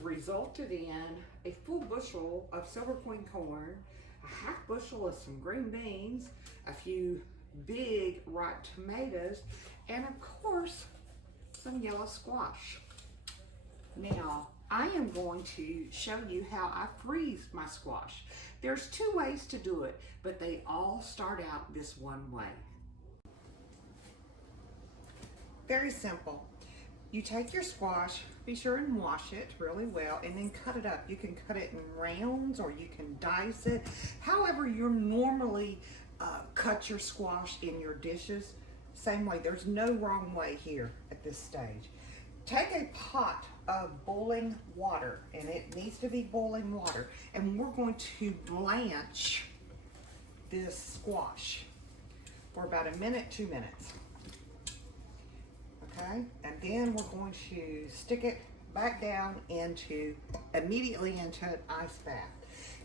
Resulted in a full bushel of silver queen corn, a half bushel of some green beans, a few big ripe tomatoes, and of course some yellow squash. Now I am going to show you how I freeze my squash. There's two ways to do it, but they all start out this one way. Very simple. You take your squash, be sure and wash it really well, and then cut it up. You can cut it in rounds or you can dice it. However you normally cut your squash in your dishes, same way. There's no wrong way here at this stage. Take a pot of boiling water, and it needs to be boiling water, and we're going to blanch this squash for about a minute, 2 minutes. Okay, and then we're going to stick it back down immediately into an ice bath.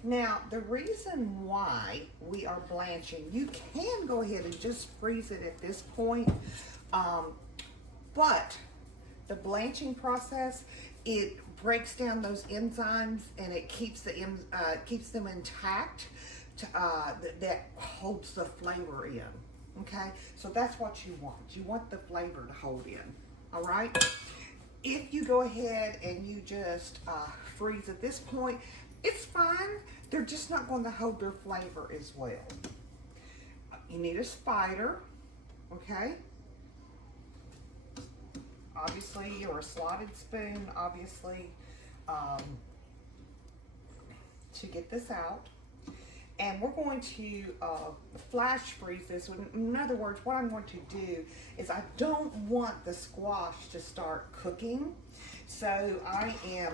Now, the reason why we are blanching, you can go ahead and just freeze it at this point, but the blanching process, it breaks down those enzymes and it keeps them intact that holds the flavor in. Okay, so that's what you want. You want the flavor to hold in, all right? If you go ahead and you just freeze at this point, it's fine. They're just not going to hold their flavor as well. You need a spider, okay? Obviously, or a slotted spoon, obviously, to get this out. And we're going to flash freeze this. In other words, what I'm going to do is I don't want the squash to start cooking. So I am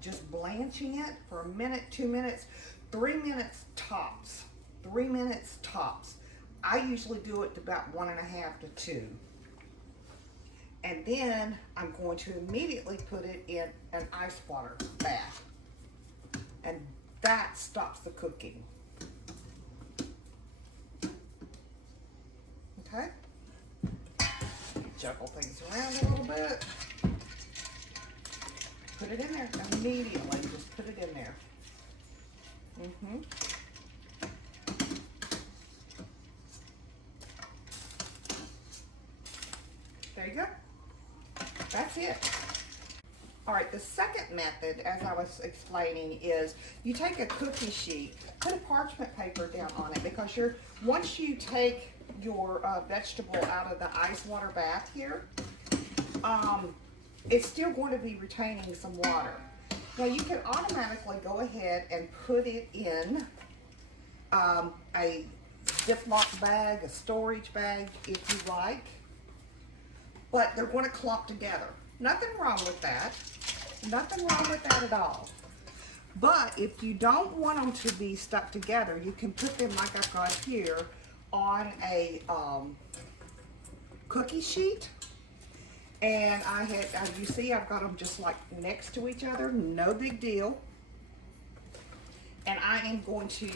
just blanching it for a minute, 2 minutes, 3 minutes tops. 3 minutes tops. I usually do it to about 1.5 to 2. And then I'm going to immediately put it in an ice water bath. And that stops the cooking. Okay? Juggle things around a little bit. Put it in there immediately. Just put it in there. There you go. That's it. All right, the second method, as I was explaining, is you take a cookie sheet, put a parchment paper down on it, because once you take your vegetable out of the ice water bath here, it's still going to be retaining some water. Now you can automatically go ahead and put it in a Ziploc bag, a storage bag, if you like, but they're going to clump together. Nothing wrong with that. Nothing wrong with that at all. But if you don't want them to be stuck together, you can put them, like I've got here, on a cookie sheet. And as you see, I've got them just like next to each other. No big deal. And I am going to,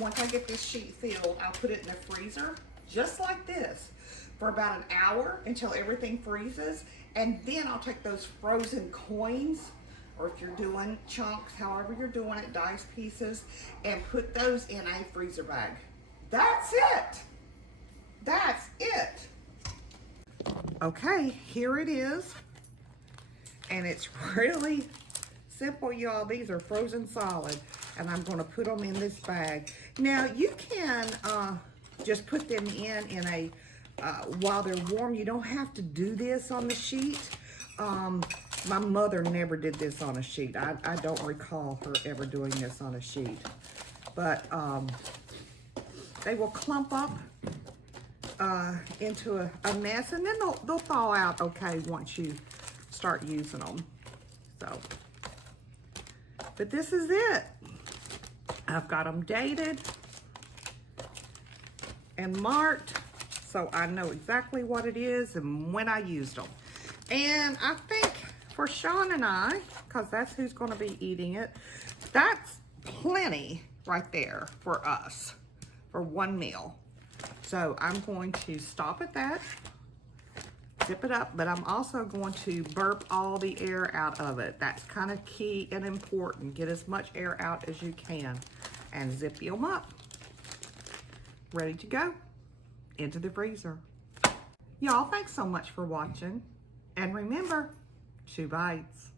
once I get this sheet filled, I'll put it in the freezer, just like this, for about an hour until everything freezes. And then I'll take those frozen coins, or if you're doing chunks, however you're doing it, dice pieces, and put those in a freezer bag. That's it. That's it. Okay, here it is. And it's really simple, y'all. These are frozen solid, and I'm going to put them in this bag. Now, you can just put them in a while they're warm. You don't have to do this on the sheet. My mother never did this on a sheet. I don't recall her ever doing this on a sheet. But they will clump up into a mess, and then they'll thaw out okay once you start using them. So, but this is it. I've got them dated and marked, so I know exactly what it is and when I used them. And I think for Sean and I, because that's who's going to be eating it, that's plenty right there for us, for 1 meal. So I'm going to stop at that, zip it up, but I'm also going to burp all the air out of it. That's kind of key and important. Get as much air out as you can and zip them up. Ready to go into the freezer. Y'all, thanks so much for watching. And remember, 2 bites.